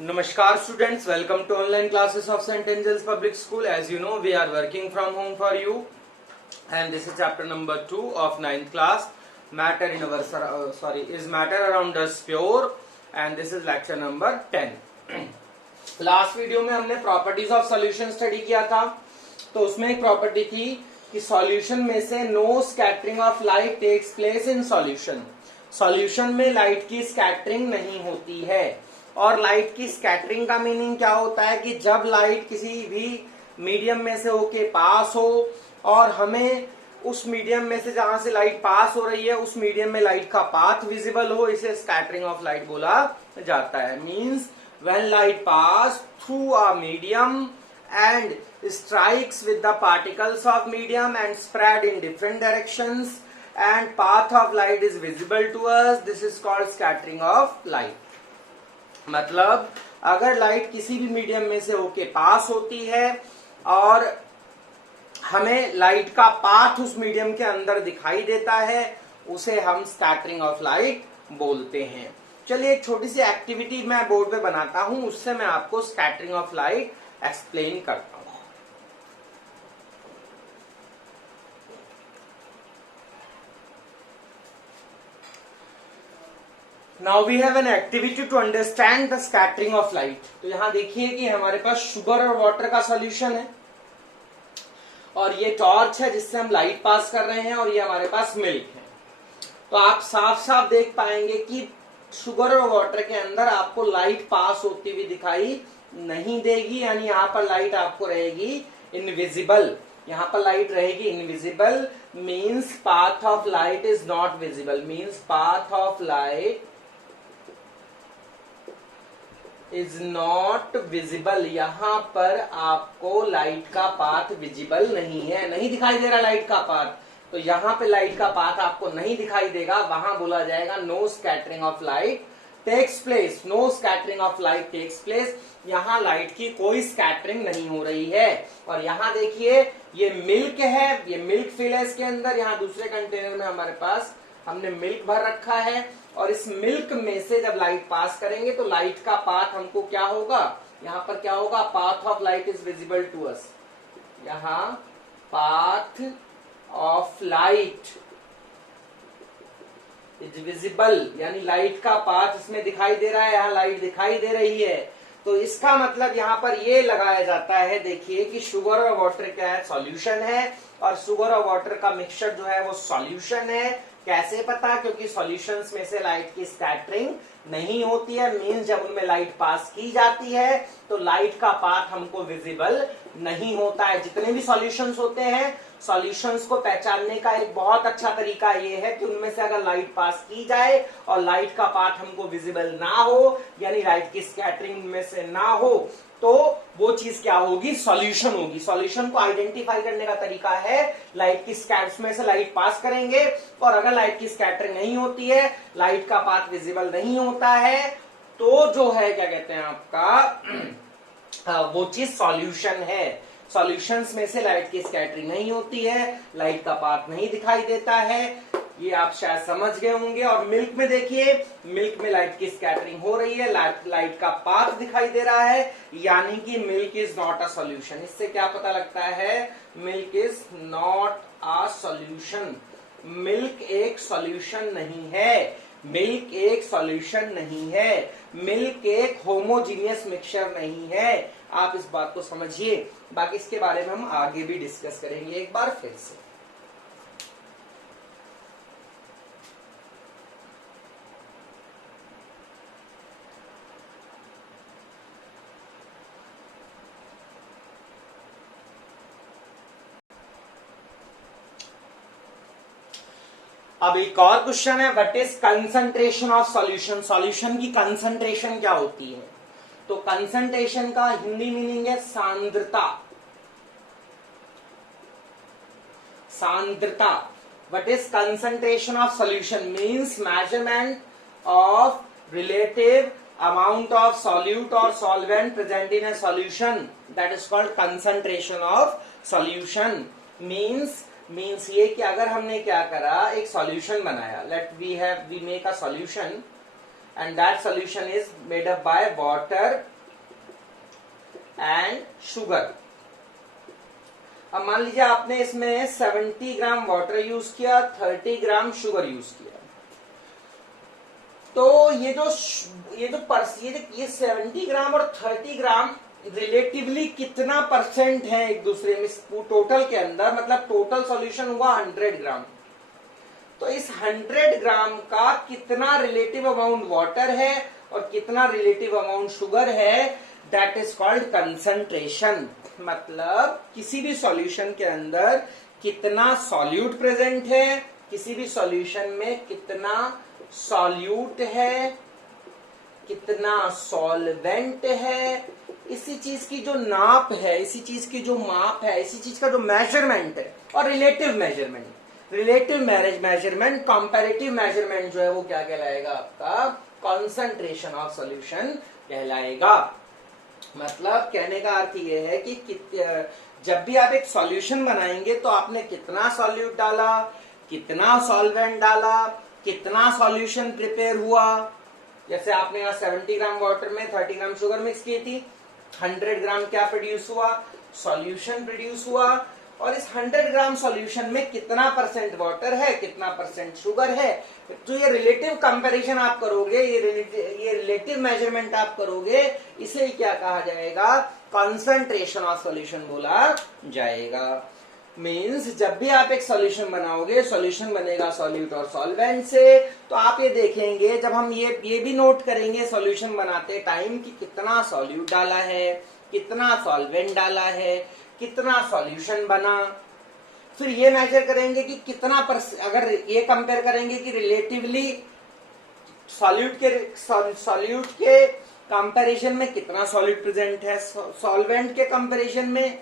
Namaskar students, welcome to online classes of St. Angel's Public School. As you know, we are working from home for you, and this is chapter number 2 of 9th class. Matter in our is matter around us pure, and this is lecture number 10. Last video में हमने properties of solution study किया था, तो उसमें एक property थी कि solution में से no scattering of light takes place in solution. Solution में लाइट की स्कैटरिंग नहीं होती है. और लाइट की स्कैटरिंग का मीनिंग क्या होता है कि जब लाइट किसी भी मीडियम में से होके पास हो और हमें उस मीडियम में से जहां से लाइट पास हो रही है उस मीडियम में लाइट का पाथ विजिबल हो, इसे स्कैटरिंग ऑफ लाइट बोला जाता है. Means when light pass through a medium and strikes with the particles of medium and spread in different directions and path of light is visible to us, this is called scattering of light. मतलब अगर light किसी भी medium में से होके पास होती है और हमें लाइट का पाथ उस मीडियम के अंदर दिखाई देता है, उसे हम स्कैटरिंग ऑफ लाइट बोलते हैं. चलिए एक छोटी सी एक्टिविटी मैं बोर्ड पे बनाता हूं, उससे मैं आपको स्कैटरिंग ऑफ लाइट एक्सप्लेन करता हूं. Now we have an activity to understand the scattering of light. तो यहां देखिए कि हमारे पास शुगर और वाटर का सॉल्यूशन है और ये टॉर्च है जिससे हम लाइट पास कर रहे हैं और ये हमारे पास मिल्क है. तो आप साफ साफ देख पाएंगे कि शुगर और वाटर के अंदर आपको लाइट पास होती हुई दिखाई नहीं देगी, यानी यहां पर लाइट आपको रहेगी इनविजिबल. यहां पर लाइट रहेगी invisible means path of light is not visible. Means path of light is not visible. यहां पर आपको लाइट का पाथ विजिबल नहीं है, नहीं दिखाई दे रहा लाइट का पाथ. तो यहां पे लाइट का पाथ आपको नहीं दिखाई देगा, वहां बोला जाएगा no scattering of light takes place. No scattering of light takes place. यहां लाइट की कोई स्कैटरिंग नहीं हो रही है. और यहां देखिए ये मिल्क है, ये मिल्क फिल है इसके अंदर. यहां दूसरे कंटेनर में हमारे पास हमने मिल्क भर रखा है और इस मिल्क में से जब लाइट पास करेंगे तो लाइट का पाथ हमको क्या होगा, यहां पर क्या होगा, path of light is visible to us. यहां path of light is visible, यानी लाइट का पाथ इसमें दिखाई दे रहा है, यहां लाइट दिखाई दे रही है. तो इसका मतलब यहां पर ये लगाया जाता है, देखिए कि शुगर और वाटर क्या है, सॉल्यूशन है और शुगर और वाटर का मिक्सचर जो है वो सॉल्यूशन है. कैसे पता, क्योंकि सॉल्यूशंस में से लाइट की स्कैटरिंग नहीं होती है. मींस जब उनमें लाइट पास की जाती है तो लाइट का पाथ हमको विजिबल नहीं होता है. जितने भी सॉल्यूशंस होते हैं, सॉल्यूशंस को पहचानने का एक बहुत अच्छा तरीका ये है कि उनमें से अगर लाइट पास की जाए और लाइट का पाथ हमको विजिबल ना हो, यानी लाइट की स्कैटरिंग उनमें से ना हो, तो वो चीज क्या होगी, सॉल्यूशन होगी. सॉल्यूशन को आइडेंटिफाई करने का तरीका है लाइट की स्कैटरिंग में से लाइट पास करेंगे और अगर लाइट की स्कैटरिंग नहीं होती है, लाइट का पाथ विजिबल नहीं होता है, तो जो है क्या कहते हैं आपका वो चीज सॉल्यूशन है. सॉल्यूशंस में से लाइट की स्कैटरिंग नहीं होती है, लाइट का पाथ नहीं दिखाई देता है, ये आप शायद समझ गए होंगे. और मिल्क में देखिए, मिल्क में लाइट की स्कैटरिंग हो रही है, लाइट का पाथ दिखाई दे रहा है, यानी कि milk is not a solution. इससे क्या पता लगता है, milk is not a solution. Milk एक सॉल्यूशन नहीं है. मिल्क एक सॉल्यूशन नहीं है. मिल्क एक होमोजीनियस मिक्सचर नहीं है. आप इस बात को समझिए. बाकी इसके बारे में हम आगे भी डिस्कस करेंगे एक बार फिर से. अब एक और क्वेश्चन है, what is concentration of solution. Solution की कंसंट्रेशन क्या होती है. तो कंसंट्रेशन का हिंदी मीनिंग है सांद्रता. सांद्रता. What is concentration of solution means measurement of relative amount of solute और solvent present in a solution, that is called concentration of solution. Means ये कि अगर हमने क्या करा, एक सॉल्यूशन बनाया, we make a solution and that solution is made up by water and sugar. अब मान लीजिए आपने इसमें 70 ग्राम वाटर यूज किया, 30 ग्राम शुगर यूज किया, तो ये 70 ग्राम और 30 ग्राम रिलेटिवली कितना परसेंट है एक दूसरे में टोटल के अंदर, मतलब टोटल सॉल्यूशन हुआ 100 ग्राम। तो इस 100 ग्राम का कितना रिलेटिव अमाउंट वाटर है और कितना रिलेटिव अमाउंट शुगर है, दैट इज कॉल्ड कंसंट्रेशन। मतलब किसी भी सॉल्यूशन के अंदर कितना सॉल्यूट प्रेजेंट है, किसी भी सॉल्यूशन में कितना सॉल्यूट है, कितना सॉल्वेंट है, इसी चीज की जो नाप है, इसी चीज की जो माप है, इसी चीज का जो मेजरमेंट है। और रिलेटिव मेजरमेंट कंपैरेटिव मेजरमेंट जो है वो क्या कहलाएगा, आपका कंसंट्रेशन ऑफ सॉल्यूशन कहलाएगा। मतलब कहने का अर्थ ये है कि जब भी आप एक सॉल्यूशन बनाएंगे तो आपने कितना सॉल्यूट डाला, कितना सॉल्वेंट डाला, कितना सॉल्यूशन प्रिपेयर हुआ। जैसे आपने यहाँ 70 ग्राम वाटर में 30 ग्राम शुगर मिक्स की थी, 100 ग्राम क्या प्रोड्यूस हुआ, सॉल्यूशन प्रोड्यूस हुआ। और इस 100 ग्राम सॉल्यूशन में कितना परसेंट वाटर है, कितना परसेंट शुगर है, तो ये रिलेटिव कंपैरिजन आप करोगे, ये रिलेटिव मेजरमेंट आप करोगे, इसे क्या कहा जाएगा, कंसंट्रेशन ऑफ सॉल्यूशन बोला जाएगा। मीन्स जब भी आप एक सॉल्यूशन बनाओगे, सॉल्यूशन बनेगा सॉल्यूट और सॉल्वेंट से, तो आप ये देखेंगे, जब हम ये भी नोट करेंगे सॉल्यूशन बनाते टाइम कि कितना सॉल्यूट डाला है, कितना सॉल्वेंट डाला है, कितना सॉल्यूशन बना। फिर ये मेजर करेंगे कि कितना अगर ये कंपेयर करेंगे कि रिलेटिवली सॉल्यूट के कंपैरिजन में कितना सॉल्यूट प्रेजेंट है, सॉल्वेंट के कंपैरिजन में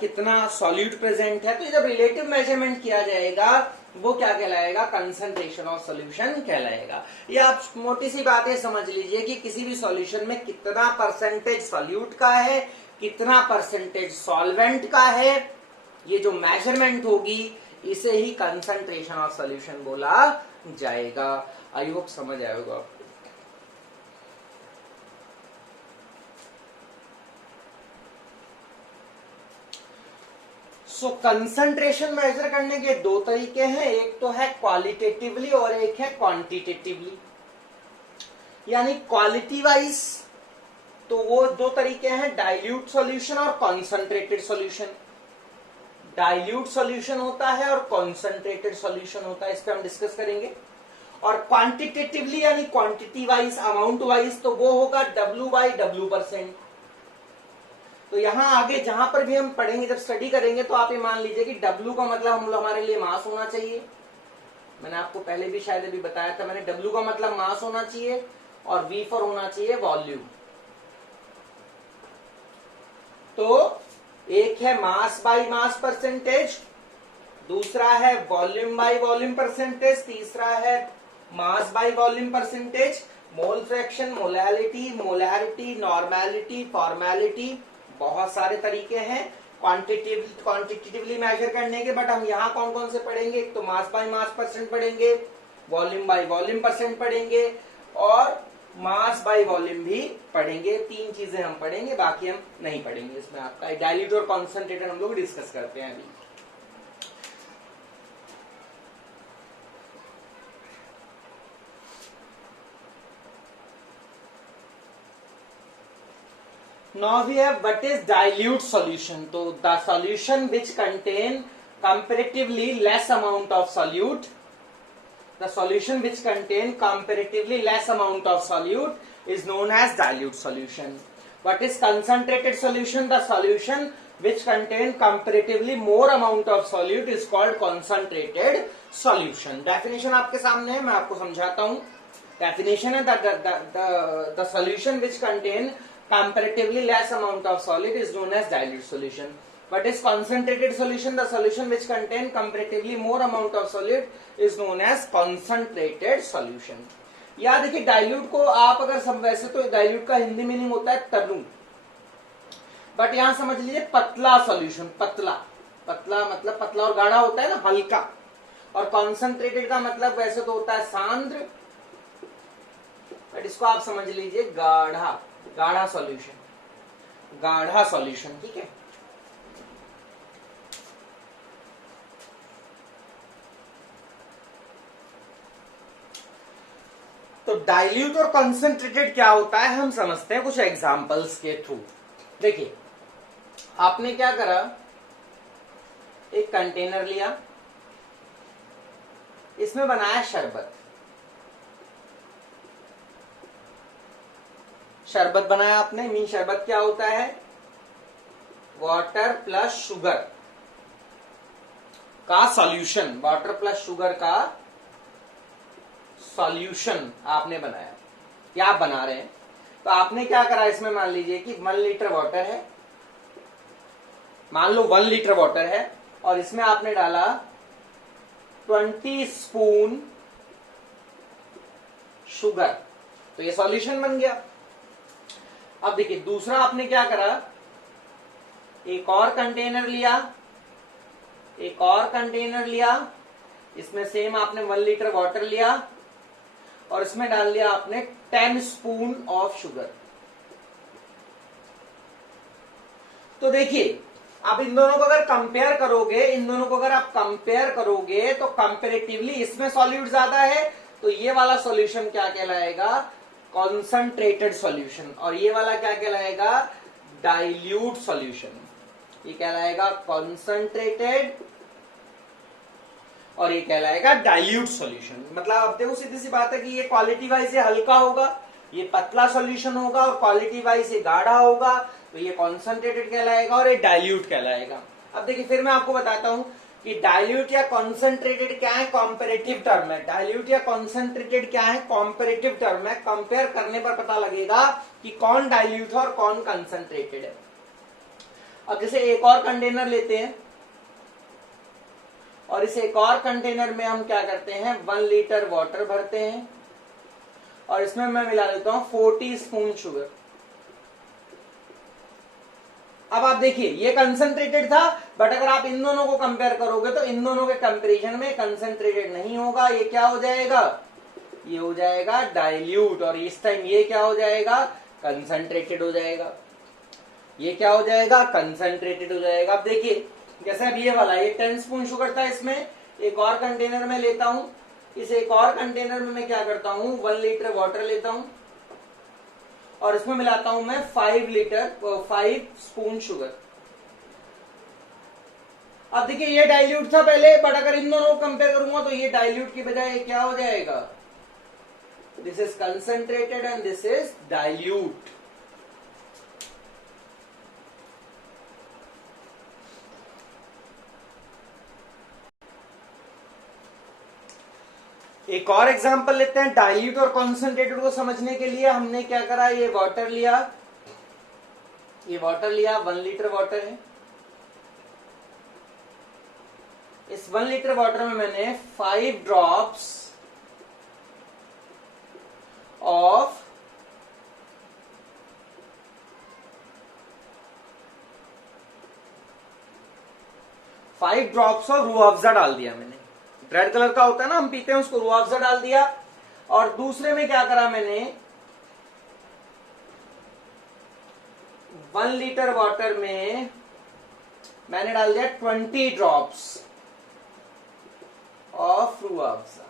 कितना सॉल्यूट प्रेजेंट है, तो जब रिलेटिव मेजरमेंट किया जाएगा वो क्या कहलाएगा, कंसंट्रेशन ऑफ सॉल्यूशन कहलाएगा। ये आप मोटी सी बातें समझ लीजिए कि किसी भी सॉल्यूशन में कितना परसेंटेज सॉल्यूट का है, कितना परसेंटेज सॉल्वेंट का है, ये जो मेजरमेंट होगी इसे ही कंसंट्रेशन ऑफ सॉल्यूशन बोला जाएगा। आई होप समझ आएगा। सो कंसंट्रेशन मेजर करने के दो तरीके हैं, एक तो है क्वालिटेटिवली और एक है क्वांटिटेटिवली। यानी क्वालिटी वाइज तो वो दो तरीके हैं, डाइल्यूट सॉल्यूशन और कॉन्सेंट्रेटेड सॉल्यूशन। डाइल्यूट सॉल्यूशन होता है और कॉन्सेंट्रेटेड सॉल्यूशन होता है, इस पे हम डिस्कस करेंगे। और क्वांटिटेटिवली यानी क्वांटिटी वाइज, अमाउंट वाइज, तो वो होगा W/W%। तो यहां आगे जहां पर भी हम पढ़ेंगे, जब स्टडी करेंगे, तो आप ये मान लीजिए कि W का मतलब हमारे लिए मास होना चाहिए। मैंने आपको पहले भी शायद अभी बताया था, मैंने W का मतलब मास होना चाहिए और V फॉर होना चाहिए वॉल्यूम। तो एक है मास बाय मास परसेंटेज, दूसरा है वॉल्यूम बाय वॉल्यूम परसेंटेज, तीसरा है mass by volume percentage, mole fraction, molarity, normality, formality, बहुत सारे तरीके हैं क्वांटिटेटिवली मेजर करने के। बट हम यहाँ कौन कौन से पढ़ेंगे, एक तो मास बाय मास परसेंट पढ़ेंगे, वॉल्यूम बाय वॉल्यूम परसेंट पढ़ेंगे और मास बाय वॉल्यूम भी पढ़ेंगे। तीन चीजें हम पढ़ेंगे, बाकी हम नहीं पढ़ेंगे। इसमें आपका डाइल्यूट और कॉन्सेंट्रेटेड हम लोग डिस्कस करते हैं अभी। Now we have what is dilute solution. So the solution which contain comparatively less amount of solute, the solution which contain comparatively less amount of solute is known as dilute solution. What is concentrated solution? The solution which contain comparatively more amount of solute is called concentrated solution. Definition आपके सामने है, मैं आपको समझाता हूँ। Definition है the solution which contain comparatively less amount of solid is known as dilute solution. What is concentrated solution? The solution which contain comparatively more amount of solid is known as concentrated solution. याद देखिए, dilute को आप अगर वैसे तो dilute का Hindi meaning होता है तरल, बट यहां समझ लीजिए पतला सॉल्यूशन। पतला मतलब पतला और गाढ़ा होता है ना, हल्का। और कॉन्सेंट्रेटेड का मतलब वैसे तो होता है सांद्र, बट इसको आप समझ लीजिए गाढ़ा, गाढ़ा सॉल्यूशन, गाढ़ा सॉल्यूशन, ठीक है। तो डाइल्यूट और कंसंट्रेटेड क्या होता है हम समझते हैं कुछ एग्जांपल्स के थ्रू। देखिए आपने क्या करा, एक कंटेनर लिया, इसमें बनाया शरबत, शरबत बनाया आपने। मीन शरबत क्या होता है, वाटर प्लस शुगर का सॉल्यूशन, वाटर प्लस शुगर का सॉल्यूशन आपने बनाया या आप बना रहे हैं। तो आपने क्या करा, इसमें मान लीजिए कि 1 लीटर वाटर है, मान लो 1 लीटर वाटर है, और इसमें आपने डाला 20 स्पून शुगर, तो ये सॉल्यूशन बन गया। अब देखिए दूसरा आपने क्या करा, एक और कंटेनर लिया, एक और कंटेनर लिया, इसमें सेम आपने 1 लीटर वाटर लिया और इसमें डाल दिया आपने 10 स्पून ऑफ शुगर। तो देखिए आप इन दोनों को अगर कंपेयर करोगे, इन दोनों को अगर आप कंपेयर करोगे तो कंपेरेटिवली इसमें सॉल्यूट ज्यादा है, तो ये वाला सॉल्यूशन क्या कहलाएगा, कॉन्संट्रेटेड सॉल्यूशन, और ये वाला क्या कहलाएगा, डाइल्यूट सॉल्यूशन। ये कहलाएगा कॉन्संट्रेटेड और ये कहलाएगा डाइल्यूट सॉल्यूशन। मतलब अब देखो सीधी सी बात है कि ये क्वालिटी वाइज ये हल्का होगा, ये पतला सॉल्यूशन होगा, और क्वालिटी वाइज ये गाढ़ा होगा, तो ये कॉन्संट्रेटेड कहलाएगा और ये डाइल्यूट कहलाएगा। अब देखिए फिर मैं आपको बताता हूं कि डाइल्यूट या कॉन्संट्रेटेड क्या है, कॉम्पेरेटिव टर्म है। डाइल्यूट या कॉन्संट्रेटेड क्या है, कॉम्पेरेटिव टर्म है। कंपेयर करने पर पता लगेगा कि कौन डाइल्यूट है और कौन कंसंट्रेटेड है। अब जैसे एक और कंटेनर लेते हैं और इस एक और कंटेनर में हम क्या करते हैं, 1 लीटर वाटर भरते हैं और इसमें मैं मिला देता हूं 40 स्पून शुगर। अब आप देखिए ये कंसंट्रेटेड था, बट अगर आप इन दोनों को कंपेयर करोगे तो इन दोनों के कंपैरिजन में कंसंट्रेटेड नहीं होगा, ये क्या हो जाएगा, ये हो जाएगा डाइल्यूट, और इस टाइम ये क्या हो जाएगा, कंसंट्रेटेड हो जाएगा। ये क्या हो जाएगा, कंसंट्रेटेड हो जाएगा। अब देखिए जैसे अब ये वाला, ये 10 स्पून शुगर था, इसमें एक और कंटेनर में लेता हूं, इस एक और कंटेनर में मैं क्या करता हूं, 1 लीटर वाटर लेता हूं और इसमें मिलाता हूं मैं 5 स्पून शुगर। अब देखिए ये डाइल्यूट था पहले, बट अगर इन दोनों को कंपेयर करूंगा तो ये डाइल्यूट की बजाय क्या हो जाएगा, this is concentrated and this is dilute. एक और एग्जांपल लेते हैं डाइल्यूट और कॉन्संट्रेटेड को समझने के लिए। हमने क्या करा, ये वाटर लिया, ये वाटर लिया, 1 लीटर वाटर है, इस 1 लीटर वाटर में मैंने 5 ड्रॉप्स ऑफ रूह अफ़ज़ा डाल दिया। मैंने रेड कलर का होता है ना, हम पीते हैं उसको, रूह अफ़ज़ा डाल दिया। और दूसरे में क्या करा, मैंने 1 लीटर वाटर में मैंने डाल दिया 20 ड्रॉप्स ऑफ रूह अफ़ज़ा।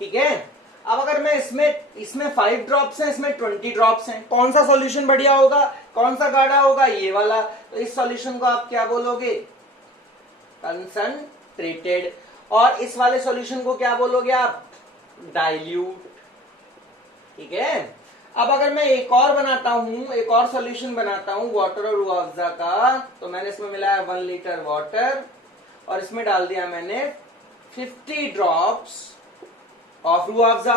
ठीक है, अब अगर मैं इसमें 5 ड्रॉप्स हैं, इसमें 20 ड्रॉप्स हैं, कौन सा सॉल्यूशन बढ़िया होगा, कौन सा गाढ़ा होगा, ये वाला। तो इस सॉल्यूशन को आप क्या बोलोगे, कंसंट्रेटेड, और इस वाले सॉल्यूशन को क्या बोलोगे आप, डाइल्यूट। ठीक है, अब अगर मैं एक और बनाता हूं, एक और सॉल्यूशन बनाता हूं वाटर और रूह अफ़ज़ा का, तो मैंने इसमें मिलाया 1 लीटर वाटर और इसमें डाल दिया मैंने 50 ड्रॉप्स ऑफ रूह अफ़ज़ा।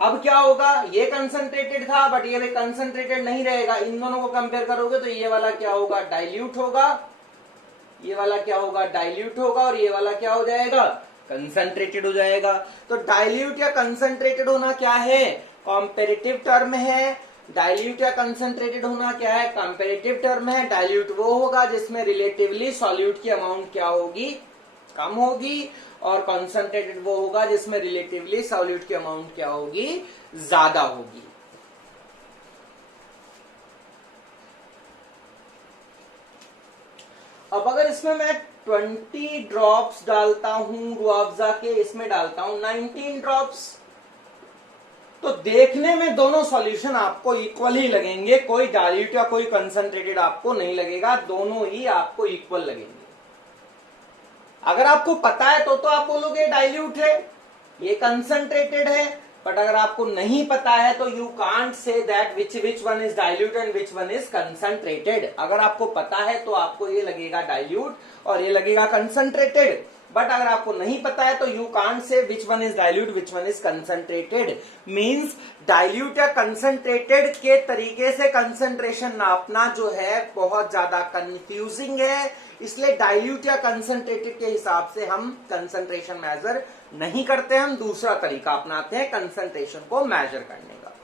अब क्या होगा, ये कंसंट्रेटेड था बट ये कंसंट्रेटेड नहीं रहेगा, इन दोनों को कंपेयर करोगे तो ये वाला क्या होगा, डाइल्यूट होगा, ये वाला क्या होगा, डाइल्यूट होगा, और ये वाला क्या हो जाएगा, कंसंट्रेटेड हो जाएगा। तो डाइल्यूट या कंसंट्रेटेड होना क्या है, कॉम्पेरेटिव टर्म है। डाइल्यूट या कंसंट्रेटेड होना क्या है, कंपेरेटिव टर्म है। डाइल्यूट वो होगा जिसमें रिलेटिवली सॉल्यूट की अमाउंट क्या होगी, कम होगी और कॉन्सेंट्रेटेड वो होगा जिसमें रिलेटिवली सॉल्यूट की अमाउंट क्या होगी, ज्यादा होगी। अब अगर इसमें मैं 20 ड्रॉप्स डालता हूं रूह अफ़ज़ा के, इसमें डालता हूं 19 ड्रॉप्स, तो देखने में दोनों सॉल्यूशन आपको इक्वल ही लगेंगे, कोई डाइल्यूट या कोई कंसंट्रेटेड आपको नहीं लगेगा, दोनों ही आपको इक्वल लगेंगे। अगर आपको पता है तो आप बोलोगे डाइल्यूट है, ये कंसंट्रेटेड है, बट अगर आपको नहीं पता है तो you can't say that which one is dilute and which one is concentrated. अगर आपको पता है तो आपको ये लगेगा डाइल्यूट और ये लगेगा कंसंट्रेटेड, बट अगर आपको नहीं पता है तो you can't say which one is dilute which one is concentrated. Means dilute या कंसंट्रेटेड के तरीके से कंसंट्रेशन नापना जो है बहुत ज्यादा कंफ्यूजिंग है, इसलिए डाइल्यूट या कंसंट्रेटेड के हिसाब से हम कंसंट्रेशन मेजर नहीं करते, हम दूसरा तरीका अपनाते हैं कंसंट्रेशन को मेजर करने का।